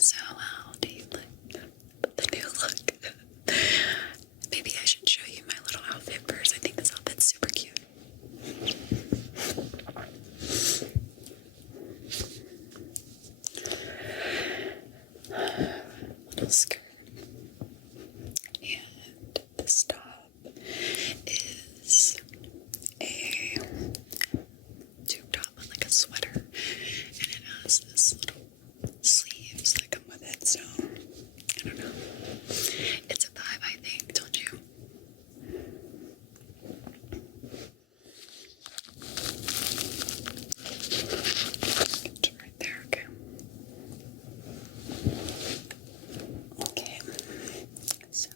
So how do you look? The new look. Maybe I should show you my little outfit first. I think this outfit's super cute. Little skirt. And this top is a tube top with like a sweater. And it has this little sleeves that come with it, so I don't know. It's a vibe, I think, don't you? It's right there, okay. Okay, so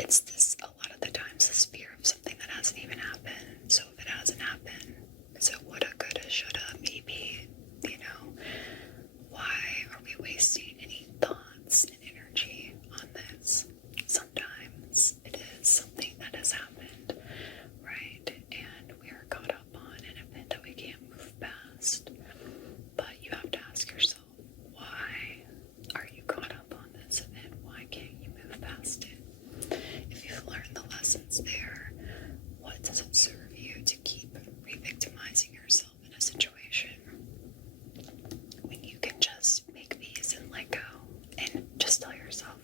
it's this, a lot of the times, this fear of something that hasn't even happened. So if it hasn't happened, is it woulda, coulda, shoulda, maybe, you know, why are we wasting any thoughts and energy on this? Sometimes it is something that has happened, right? And we are caught up on an event that we can't move past. But you have to ask yourself, why are you caught up on this event? Why can't you move past it? If you've learned the lessons there, what does it serve you to keep re-victimizing yourself in a situation when you can just make peace and let go and just tell yourself,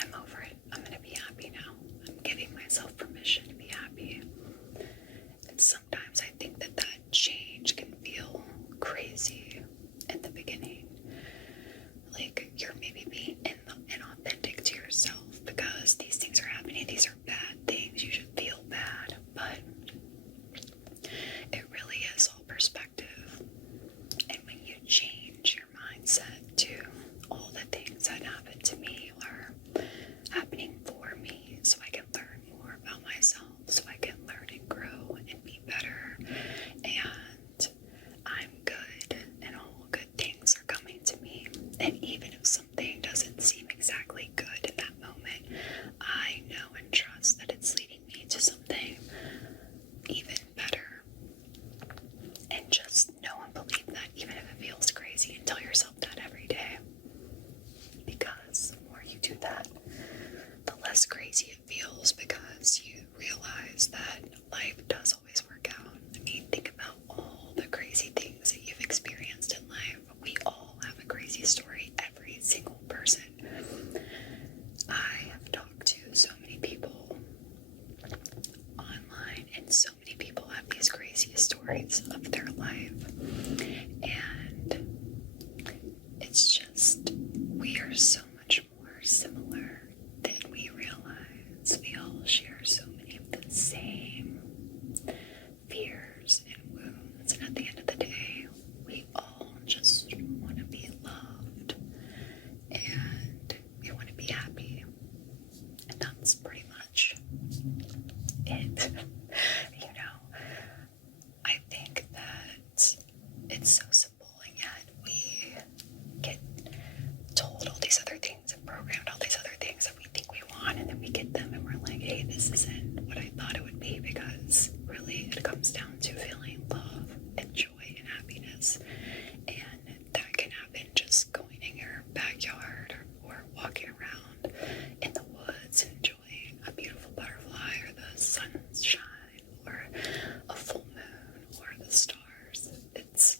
I'm over it. I'm going to be happy now. I'm giving myself permission to be happy. And sometimes I think that that change can feel crazy in the beginning. Like you're maybe being inauthentic to yourself because these things are happening. These are bad things. You should feel bad. But it really is all perspective. And when you change your mindset to all the things that happened to me are happening for me so I can learn more about myself, so I can learn and grow and be better, and I'm good and all good things are coming to me. And even if something doesn't seem exactly good in that moment, I know and trust that it's leading me to something even better. And just know and believe that even if it feels crazy, and tell yourself that every day. Because the more you do that, the less crazy it feels, because you realize that life does always work out. I mean, think about all the crazy things that you've experienced in life. We all have a crazy story, every single person. I have talked to so many people online, and so many people have these crazy stories of their life. And it's just, we are so much more similar than we realize. We all share so many of the same fears and wounds. And at the end of the day, we all just want to be loved. And we want to be happy. And that's pretty much it. You know, I think that it's so simple, and yet we get told all these other things and programmed all these other things that we think we want, and then we get them and we're like, hey, this isn't what I thought it would be, because really it comes down to feeling love and joy and happiness. And that can happen just going in your backyard or walking around in the woods enjoying a beautiful butterfly or the sunshine or a full moon or the stars. It's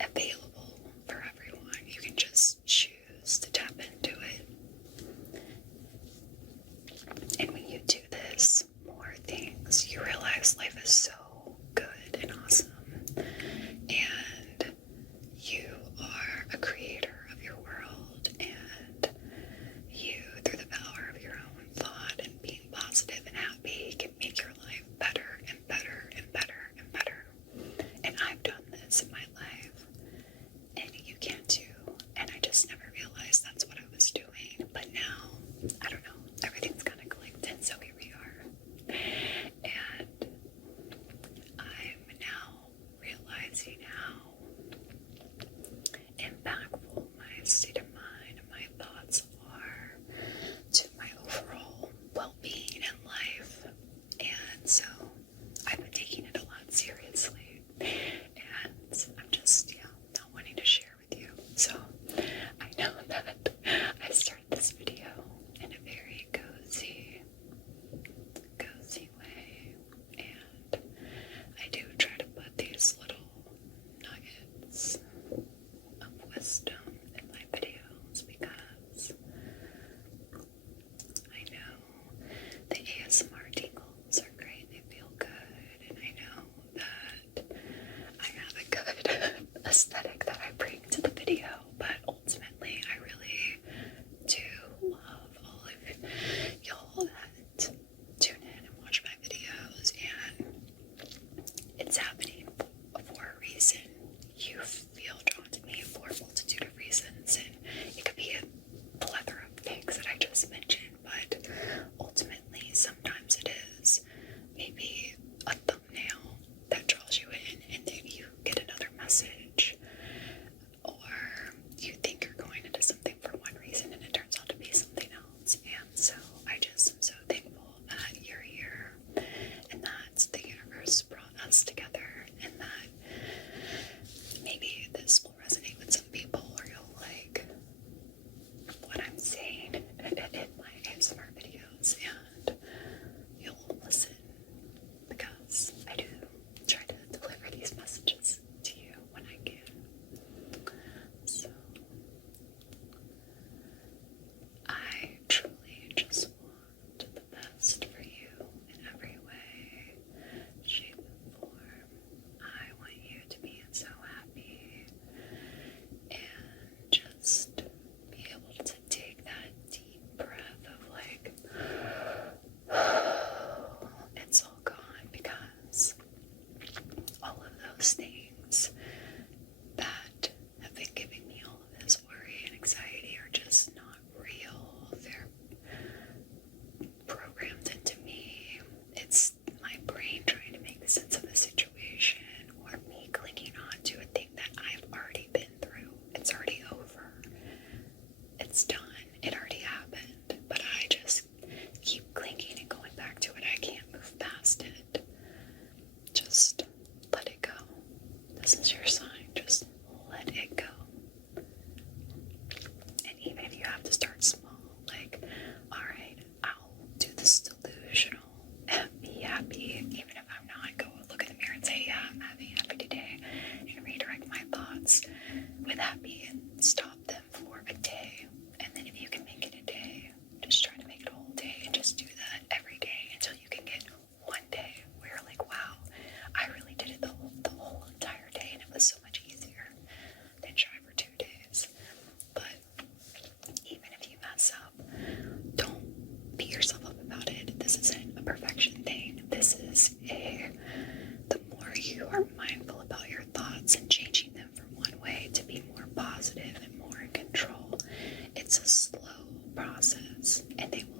available for everyone. You can just choose to tap into it. And when you do this,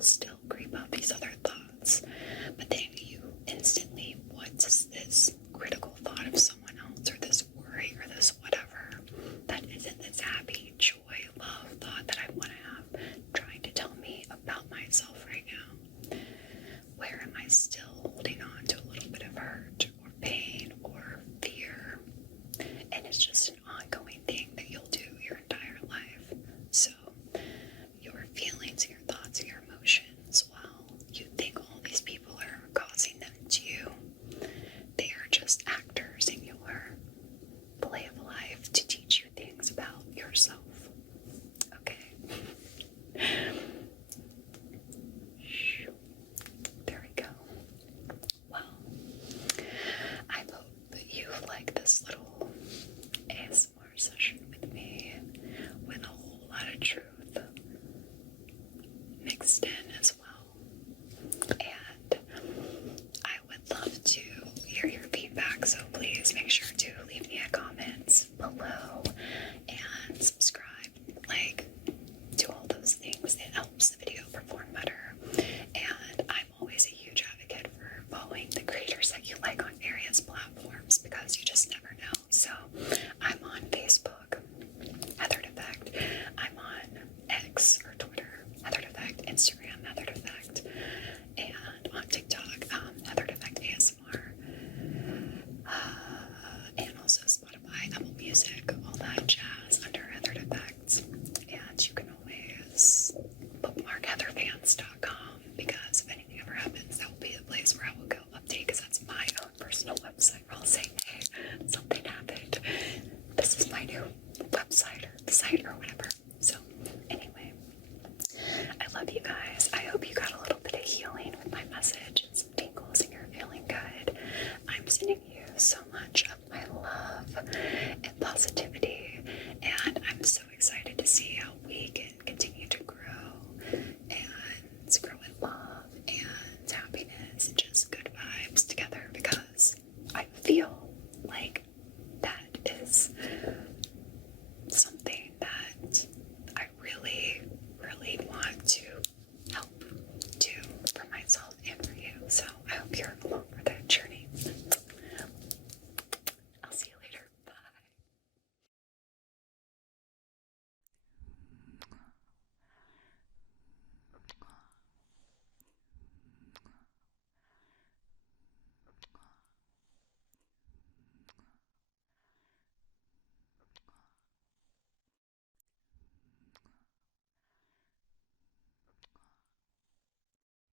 still